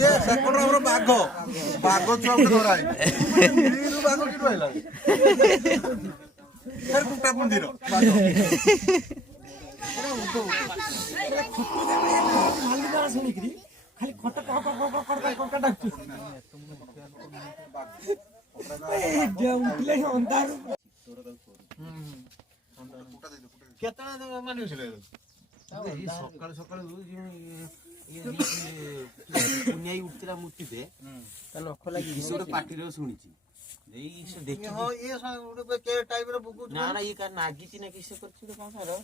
ये सेकंड हमर बाघ छुआ उठे धराई नीरू बाघ कि रहला फिर कुटा पुंदिर बाघ खाली खट कट डाकू उठले अंधार केतना माने होइले सकाळ सकाळ पुण्याई उठला मुठीते ता लख लागी किशोर पाटीर सुनिची देई से देखि हो ये के टाइप रो बुकु ना ना ये का नागिची ना किसे करछि तो कोन सारो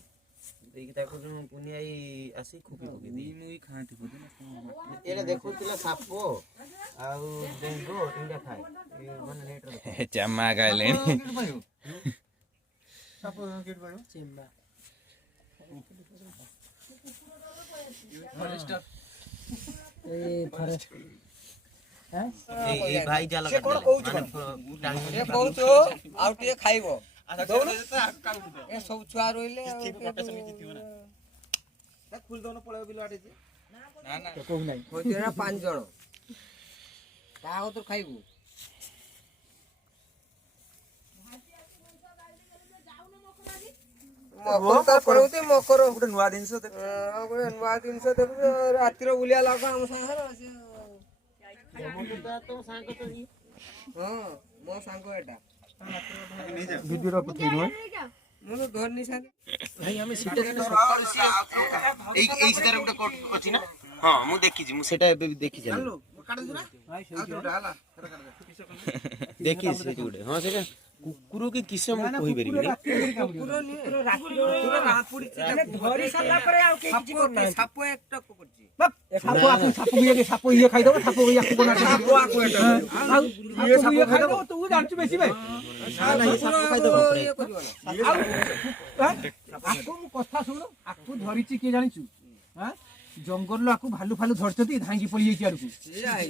देई ताको पुण्याई आसी खुपी खुपी दी मुई खाती बोदे ना एला देखुतिला सापो आ डेंगो इंडा खाए ए मन नेटर चम्मा गाले सापो gate bio चेम्बा forester a forest हैं ए भाई जाला से कोन कहू ए कहू आउ टे खाइबो ए सब छुआ रोइले खुल दोनो पळे बिल आटे ना ना कहू नाही होतेरा 5 जण का हो तो खाइबो मकर करउते मकर गुटे नुवा दिनस दे गुटे नुवा दिनस दे रातिर बुलिया लागा हम साहर तो सांग तो हां मो सांग एटा वीडियो रो पठै नो मोनो धर नि सा भाई हम सीटा ए सीटा गुटे कोट अछि ना हां मु देखि छी मु सेटा एबे देखि छी काट दु ना भाई सेटा हला देखि छी गुटे हां सेटा कुकुरो के किसे मु कहि बेरि कुकुरो नि कुकुरो ना पुडी धरि सला करे आ के किछि करना सापो एकटा करछि सापो आकु सापो ये सापो ये खाइ दो सापो ये आकु कोना सापो आकु एटा ये सापो खाइ दो तू जानछु बेसी बे ना ना ये सापो खाइ दो ये करियो आकु मु कथा सुन आकु धरिछि के जानिछु हां जंगल लो आकु भालू फालू धरछती धांगी पळि जाई आरकु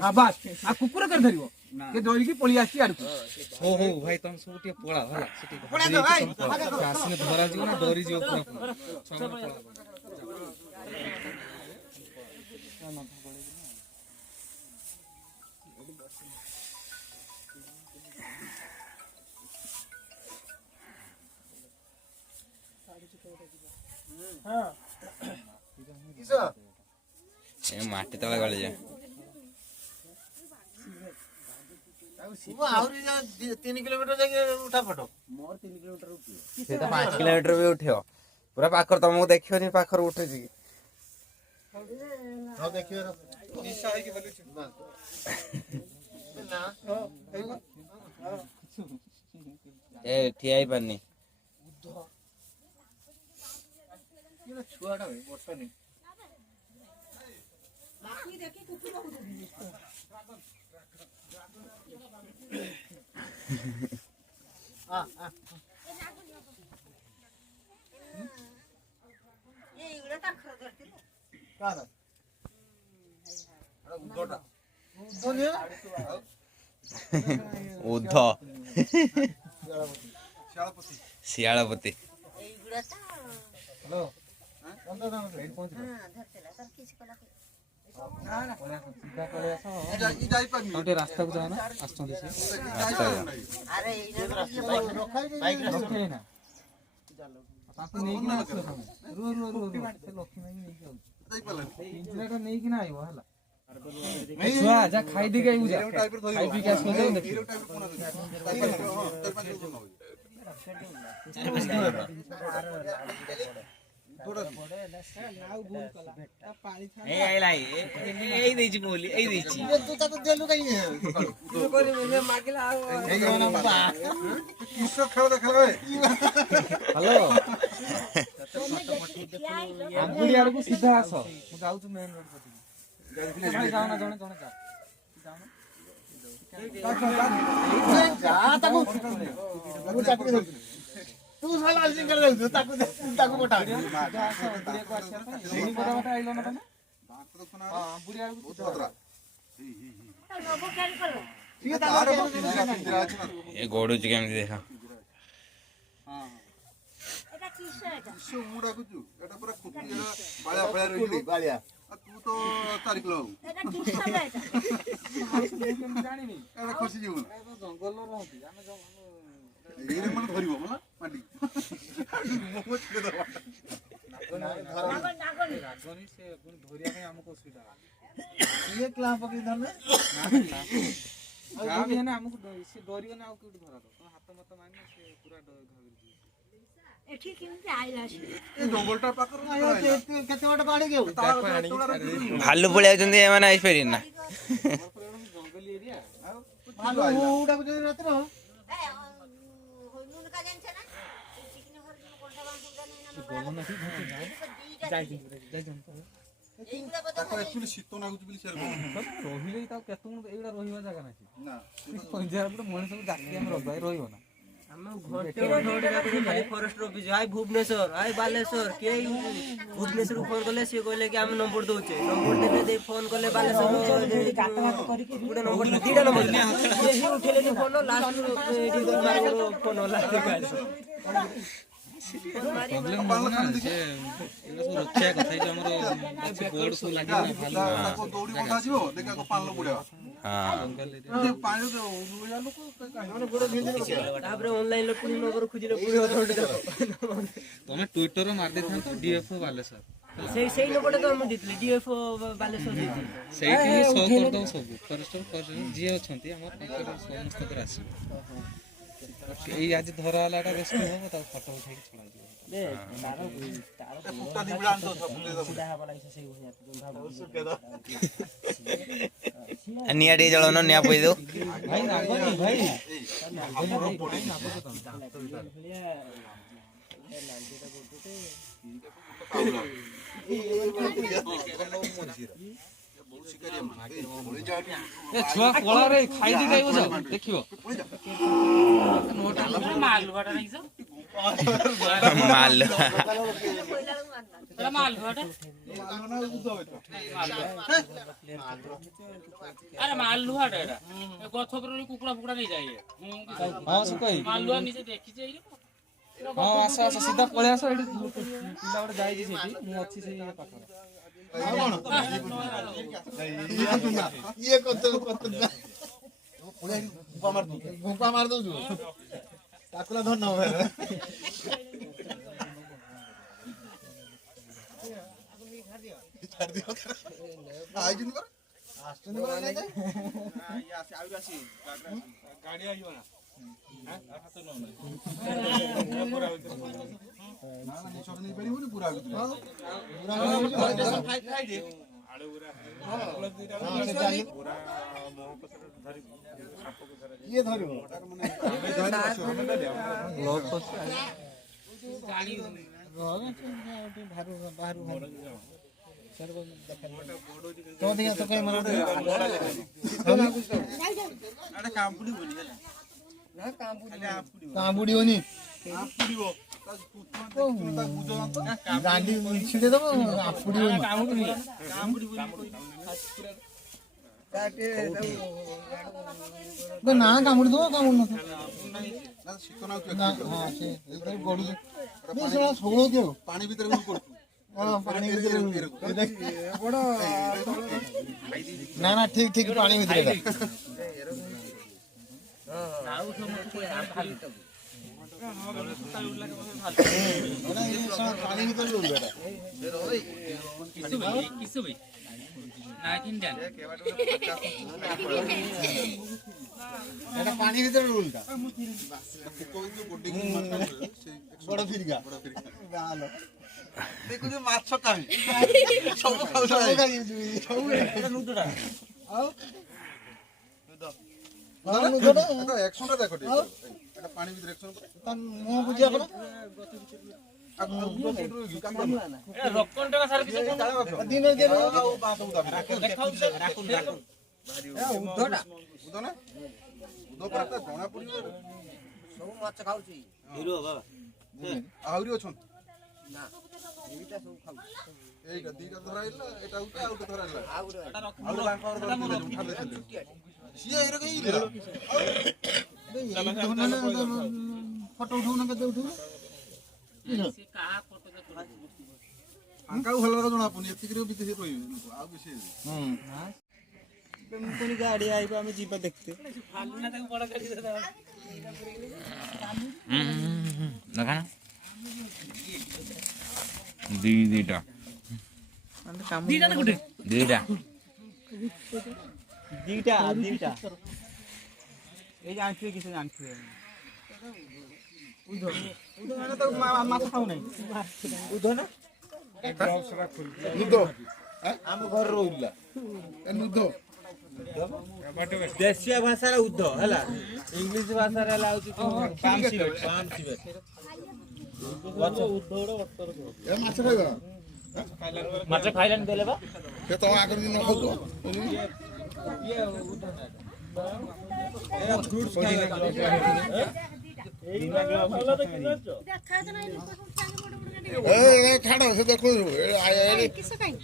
आ बस आ कुकुर कर धरिबो के धरि की पळि आसी आरकु हो हो भाई तुम सब टे पोळा होला सिटी पोळा दो भाई आसीने धरा जियो ना डरी जियो पूरा छम पोळा हां किसा ए माटी तळे गळे जा वो आउरी 3 किलोमीटर जाके उठा फटो मोर 3 किलोमीटर उठी से तो 5 किलोमीटर भी उठियो पूरा पाखर तुमको देखियो नि पाखर उठे जी हां देखियो निशा है कि बोलू ना ए ठियाई पन्नी ये छुआडा है वर्षा नहीं बाकी देखि कुकुर बहुत हां हां ये इकडे टाक धरते का ना अरे उद्धोटा उद्धोने उद्ध शाळापति सियाळपति इकडे ता हेलो कोणता नाम ट्रेन पहुंच हां धरतेला सर किस कला ना ना सीधा करे आसो ई जाई पर ओटे रास्ता को जाना आस्तो दिसे अरे बाइक रखे ना ताको नै कि ना रो रो रो से लक्ष्मी नै नै जाउ जाई पलन इंजनटा नै कि ना आइबो हला छुआ जा खाइ दे गई उजा खाइ पी के आसो जाउ देखि ए आइला ए देछि मोली ए देछि तू ता तो देलु कहीं है तू कोनी में मागिला ए गना बा किसो खाओ दे खाओ हेलो आंबुलियार को सीधा आसो मु जाउ छु मेन रोड पति जाउ ना जणे जणे जा ताको मु चाकरी दे तू साला अलसिंग कर दे ताको ताको बटा जा आसो बुढ़िया को आछा नहीं बड़ा बटा आइलो ना तने हां बुढ़िया को बतरा नबो कैन करो ठीक है तार ए गोडू ची केम देखा हां এটা কিস এটা सो मुडा कुजु एटा पूरा खुटी बाळ्या बाळ्या रहिली बाळ्या तू তো 4 কিলো ହବ এটা কি হবে এটা ଜାଣିନି ଏଟା ଖସି ଯିବ ଜଙ୍ଗଲ ରହନ୍ତି ଆମେ ଏଇରେ ମାନେ ଧରିବ ମଲା ମାଟି ମୋ ଛିଡେ ଦବା ରାଗନି ସେ ପୁଣି ଧରିବା ପାଇଁ ଆମକୁ ଅସୁବିଧା ଇଏ କ୍ଲା ପକେଇ ଧରଲେ ଯାହା ବି ହେଲେ ଆମକୁ ସେ ଡରିବନି ଆଉ କୋଉଠି ଧରା ଦବ ତମ ହାତ ମତ ମାରିଲେ ସେ ପୁରା ଘାବରି ଯିବ ଏଠି କେମିତି ଆଇଲା ସେ ଏ ଜଙ୍ଗଲଟା ପାଖରେ ନା କେତେ ବାଟ ପାଣି କେଉ ଭାଲୁ ପଳେଇ ଆଉଛନ୍ତି ଏମାନେ ଆସିପାରିବେନି ନା ଜଙ୍ଗଲି ଏରିଆ ଭାଲୁ ଉଡାକୁ ଯଦି ରାତିର ଏ ହଇନୁନ କା ଜାনছে না চিকনি ঘর জন্য কোনটা বান সুবিধা নেই না ଗଲ ନା ଯାଇଛନ୍ତି এইগুলা বড় ତାକୁ actually ଶୀତ ଲାଗୁଛି ବୋଲି ସେ ରହିଲେ ତାକୁ କେତେ ଏଇଗୁଡ଼ା ରହିବା ଜାଗା ନାହିଁ ନା ପଞ୍ଜାବରେ ମଣିଷକୁ ଜାତି ଆମେ ରହିବ ନା ଆମେ ଘଣ୍ଟେ ଖାଲି ଫରେଷ୍ଟ ଅଫିସ ଆଇ ଭୁବନେଶ୍ୱର ଆଇ ବାଲେଶ୍ୱର କେହି ଭୁବନେଶ୍ୱରରୁ ଫୋନ କଲେ ସିଏ କହିଲେ କି ଆମେ ନମ୍ବର ଦଉଛେ ନମ୍ବର ଦେଲେ ଦେଇ ଫୋନ କଲେ ବାଲେଶ୍ୱର ଗୋଟେ ନମ୍ବର ଦିଟା ନମ୍ବର ସେ ଉଠେଇଲେନି ଫୋନ ଲାଷ୍ଟ ଫୋନ ହେଲା ପ୍ରୋବ୍ଲେମ ହବ ନା ସେ ଏଗୁଡ଼ା ସବୁ ରଖିବା କଥା ଏଇ ଯୋଉ ଆମର ବୋର୍ଡ ସବୁ ଲାଗିବ ନା ଭଲ ତାକୁ ଦୌଡ଼ି ବନ୍ଧା ଯିବ ଦେଖିବାକୁ ପାଣିలో ପଡ଼ିବ ଯେ ପାଣି ଉଡିଆ ଲୋକ ତାପରେ ଅନଲାଇନ ପୁଣି ନମ୍ବର ଖୋଜିଲେ ପୁଣି ତମେ ଟ୍ୱିଟର ମାରି ଦେଇଥାନ୍ତ ଡିଏଫଓ ବାଲେଶ୍ୱର ସେଇ ନମ୍ବରଟା ତ ଆମେ ଦେଇଥିଲି ଡିଏଫଓ ବାଲେଶ୍ୱର ଦେଇଥିଲି ସେଇଠି ହିଁ ସୋ କରିଦେବ ସବୁ ଫରେଷ୍ଟ ଯିଏ ଅଛନ୍ତି ଆମର ପାଖରେ ସମସ୍ତଙ୍କର ଆସିବ ଏଇ ଆଜି ଧରା ହେଲାଟା ରେସ୍କ୍ୟୁ ହବ ତାକୁ ଫଟୋ ଉଠେଇକି ଛଡ଼ାଯିବ ଫୁଟା ନିବିଡ଼ା ଆଣିଛ ନିଆଁ ଟିକେ ଜଳଉନ ନିଆଁ ପୋଇ ଦଉ ଭାଇ ନାଗନି ଭାଇ ଛୁଆ କଳାରେ ଖାଇଦେଇ ଯାଇ ଦେଖିବ ମାଲ আরে মালুয়াটা এটা গছ উপরে কুকুড়া ফুকুড়া নেই যায় ହଁ ସେ କହି মালুয়া নিজে দেখিছে এই ହଁ ଆସ ଆସ ସିଧା ପଳେଇ ଆସ ଏଠି ପିଲା ଗୋଟେ ଯାଇଛି ସେଇଠି ମୁଁ ଅଛି ସେଇ ପାଖରେ ଇଏ ଗୁମ୍ପା ମାରି ଦଉଛୁ ତାକୁଲା ଧନ ଆଇଛନ୍ତି ପରା ଆସୁଛନ୍ତି ପରା গাড়ি আইব না ନେଇପାରିବନି ପୁରା ଇଏ ଧରିବ କାମୁଡିବନି ଗାଣ୍ଡି ଛିଡେଇ ଦବ ଆପୁଡିବନି ନା କାମୁଡି ଦବ କାମୁଡି ନଥିବ ଶୋଳକି ଆଉ ପାଣି ଭିତରେ ବି କରୁଛୁ ପାଣି ଭିତରେ ନା ନା ଠିକ ଠିକ ପାଣି ଭିତରେ ପାଣି ଭିତରେ কিছু ভাই না কিনতেন এটা পানি ভিতরে রুলটা বড় ফিরগা ଦେଖୁଛୁ ମାଛ କାହିଁ ସବୁ ଏକ୍ସନଟା ଦେଖ ଟିକେ ପାଣି ଭିତରେ ଏକ୍ସନ ମୁହଁ ବୁଝିବା କଣ রক্ষণ টাকা সার কিছু ଦିନ ଜଣା ପଡିବ ସବୁ ମାଛ ଖାଉଛି ଆହୁରି ଅଛନ୍ତି ନା ଏଇଟା ସବୁ ଖାଉଛି ଏଇଟା ଦିଟା ଧରା ହେଇଲା ଏଟା ଗୋଟେ ଆଉ ଗୋଟେ ଧରା ହେଲା ଆଉ ସିଏ ଏଇଟା କେହି ଫଟୋ ଉଠଉନ କେତେ ଉଠଉ সে কাহা ফটো ଫାଙ୍କାକୁ ଭଲ ଭାବରେ ଜଣା ପଡୁନି ଏତିକିରେ ବିଦେଶୀ ରହିବେ ଲୋକ ଆଉ ବେଶୀ ପୁଣି ଗାଡି ଆଇବ ଆମେ ଯିବା ଦେଖତେ ଦେଖା ଦିଟା ଦିଟା ନା ଗୋଟେ ଦିଟା ଦିଟା এই জানছিয়ে কিছু জানছিয়ে উধো মানে তো মাছ খাও নাই উধো না নুদো ଆମ ଘର ରହୁଲା নুদো ଦେଶୀୟ ଭାଷାରେ ଉଧ ହେଲା ଇଂଲିଶ ଭାଷାରେ ହେଲା ହଉଛି ପାମ୍ସି ବେଟ ଗଛ ଉଧ ଏ ମାଛ ଖାଇବା ମାଛ ଖାଇଲାନି ଦେଲେ ବା ସେ ତମ ଆଗରେ ନ ଖାଉଥିବ ଇଏ ଉଧ ନା ଏରା ଫ୍ରୁଟ୍ସ ଖାଇବା ଏ ଛାଡ଼ ସେ ଦେଖୁଛୁ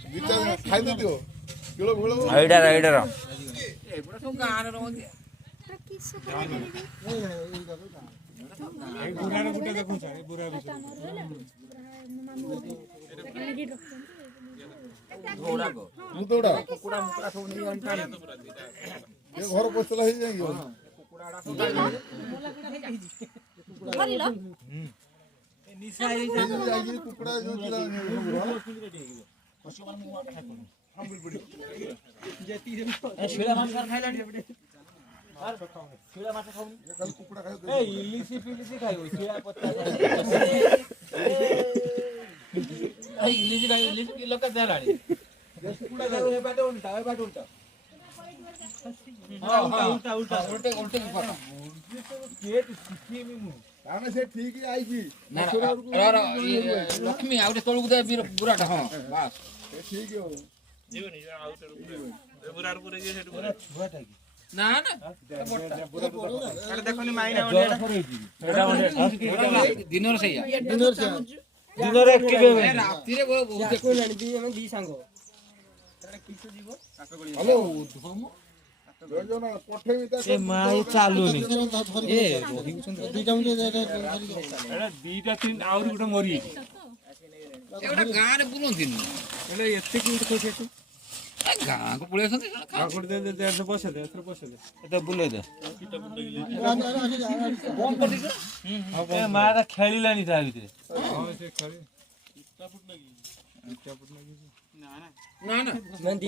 ଦିଟା ଖାଇଦେଇଥିବ କିଲୋ ଫିଳ ଏଇଟାର ଏଗୁଡ଼ା ସବୁ ଗାଁରେ ରହନ୍ତି ମୁଦଉଡ଼ା ଏ ଘର ପଶିଲା ହେଇଯାଇକି ଯାଇକି କୁକୁଡ଼ା ଯୋଉ ଥିଲା ଶିଳା ମାଛ ଖାଇଲାଣି ଶିଳା ମାଛ ଖାଉନି କୁକୁଡ଼ା ଖାଇ ଇଲିଶି ଫିଲିଶି ଖାଇବ ଶିଳା ପଚା ଇଲିଶି ଖାଇ ଇଲିଶି କିଲୋ କେତେ ହେଲାଣି କୁକୁଡ଼ା ଖାଇବ ଏ ବାଟେ ଉଲ୍ଟା ଆମେ ସେ ଠିକ ଆଇଛି ଲକ୍ଷ୍ମୀ ଆଉ ଗୋଟେ ତଳକୁ ଦେ ବୁରାଟା ହଁ ବାସ୍ ଠିକ ହଉ ନା ନା ଦେଖନି ମାଇନା ଦିନରେ ସେଇଆ ଦିନରେ ରାତିରେ ଦି ସାଙ୍ଗ ହ୍ୟାଲୋ ପଠେଇବି ଏ ମା ଚାଲୁନି ଦିଟା ତିନି ଆହୁରି ଗୋଟେ ମରିଯାଇଛି ଏଗୁଡ଼ା ଗାଁରେ ବୁଲନ୍ତିନି ଏତେ କେମିତି ଖୁସି ଅଛି ଗାଁକୁ ପଳେଇ ଆସନ୍ତି ବୁଲେଇ ଦେ ମା ଟା ଖେଳିଲାନି ତା ଭିତରେ ନା ନା ଦି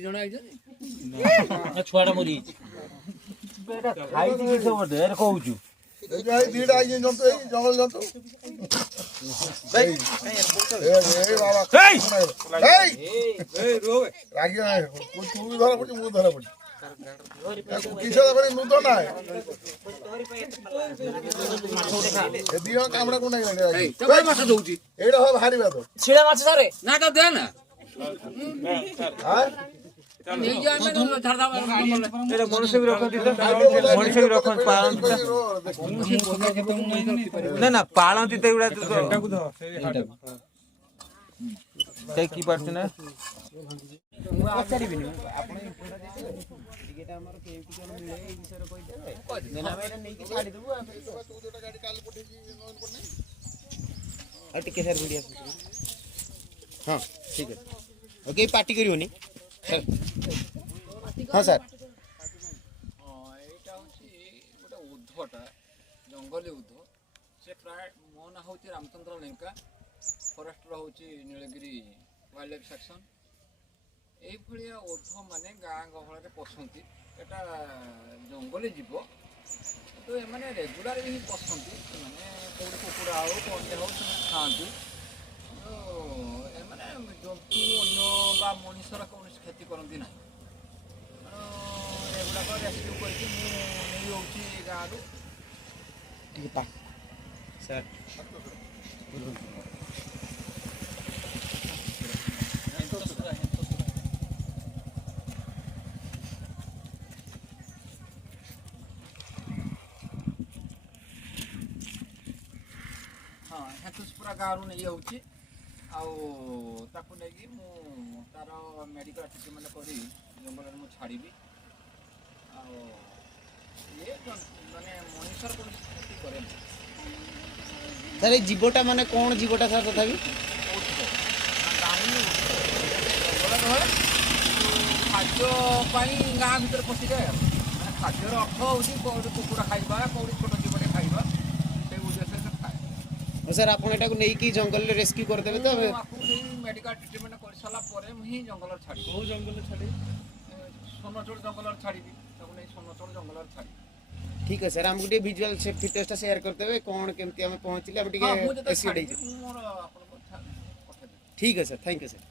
ଜଣ ଆଇଛନ୍ତି ଛୁଆଟା ମରିଯାଇଛି ଖାଇଛି କିଛି ବୋଧେ ଏରେ କହୁଛୁ ଦିଟା ଆଇଛି ଜନ୍ତୁ ଏଇ ଜଙ୍ଗଲ ଜନ୍ତୁ ରାଗି ତୁ ବି ଧରା ପଡୁଛି ମୁଁ ଧରା ପଡୁଛି କିସ ନୁଦ ନା ଦି ଜଣ କାମୁଡା କୋଉ ନାଇଁ ମାଛ ଦଉଛି ଏଇଟା ହବ ବାହାରିବା ତ ଶିଳା ମାଛ ସାରେ ନା ତ ଦେ ନା ମଣିଷ ବି ରଖନ୍ତି ନା ପାଳନ୍ତି ତ ଏଗୁଡା କି ପାରୁଛି ନା ମୁଁ ପଚାରିବିନି ଆପଣ ଆମର କେଉଁଠି କଣ ମିଳେ ଏଇ ବିଷୟରେ କହିଦେବେ ନେଇକି ଛାଡ଼ିଦେବୁ ଆଉ ଟିକେ ସାର୍ ଭିଡ଼ିଓ ହଁ ଠିକ୍ ଅଛି ଓକେ ପାର୍ଟି କରିବନି ହଁ ସାର୍ ଏଇଟା ହେଉଛି ଗୋଟେ ଉଦ୍ଧଟା ଜଙ୍ଗଲୀ ଉଦ୍ଧ ସେ ପ୍ରାୟ ମୋ ନାଁ ହେଉଛି ରାମଚନ୍ଦ୍ର ଲେଙ୍କା ଫରେଷ୍ଟର ହେଉଛି ନୀଳଗିରି ୱାଇଲ୍ଡ ଲାଇଫ୍ ସେକ୍ସନ୍ ଏଇଭଳିଆ ଉଦ୍ଧ ମାନେ ଗାଁ ଗହଳରେ ପଶନ୍ତି ଏଟା ଜଙ୍ଗଲୀ ଜୀବ କିନ୍ତୁ ଏମାନେ ରେଗୁଲାର ହିଁ ପଶନ୍ତି ସେମାନେ କେଉଁଠି କୁକୁଡ଼ା ହେଉ କଣ୍ଟେ ହେଉ ସେମାନେ ଖାଆନ୍ତି ଏମାନେ ଜନ୍ତୁ ଅନ୍ୟ ବା ମଣିଷର କୌଣସି କ୍ଷତି କରନ୍ତି ନାହିଁ ଏଗୁଡ଼ାକ ରେସ୍କ୍ୟୁ କରିକି ମୁଁ ନେଇଯାଉଛି ଗାଁରୁ ଟିକେ ସାର୍ ହଁ ହେତୁପୁରା ଗାଁରୁ ନେଇଯାଉଛି ଆଉ ତାକୁ ନେଇକି ମୁଁ ତାର ମେଡ଼ିକାଲ ଟ୍ରିଟମେଣ୍ଟ କରି ଜଙ୍ଗଲରେ ମୁଁ ଛାଡ଼ିବି ଆଉ ଇଏ ମାନେ ମଣିଷର କୌଣସି କ୍ଷତି କରେନି ସାର୍ ଏଇ ଜୀବଟା ମାନେ କ'ଣ ଜୀବଟା ସାର୍ ତଥାପି ରହେ ଖାଦ୍ୟ ପାଇଁ ଗାଁ ଭିତରେ ପଶିଯାଏ ଆଉ ମାନେ ଖାଦ୍ୟର ଅର୍ଥ ହେଉଛି କେଉଁଠି କୁକୁଡ଼ା ଖାଇବା କେଉଁଠି ଛୋଟ ଜୀବଟେ ଖାଇବା ସେଇ ଉଦ୍ଦେଶ୍ୟରେ ସେ ଖାଏ। ସାର୍ ଆପଣ ଏଟାକୁ ନେଇକି ଜଙ୍ଗଲରେ ରେସ୍କ୍ୟୁ କରିଦେବେ ତ ମୁଁ ଆକୁ ନେଇ ମେଡ଼ିକାଲ ଟ୍ରିଟମେଣ୍ଟ କରିସାରିଲା ପରେ ମୁଁ ହିଁ ଜଙ୍ଗଲରେ ଛାଡ଼ିବି। କେଉଁ ଜଙ୍ଗଲରେ ଛାଡ଼ିବି? ସୋନଚୋଡ଼ ଜଙ୍ଗଲରେ ଛାଡ଼ିବି, ତାକୁ ନେଇ ସୋନଚୋଡ଼ ଜଙ୍ଗଲରେ ଛାଡ଼ିବି। ठीक है सर हमको विजुअल फिटेजटा शेयर करते कौन केमती आम पहुँचले ମୁଁ ଯେତେବେଳେ ଛାଡ଼ିବି ମୁଁ ମୋର ଆପଣଙ୍କୁ ପଠାଇଦେବି। ठीक है सर थैंक यू सर।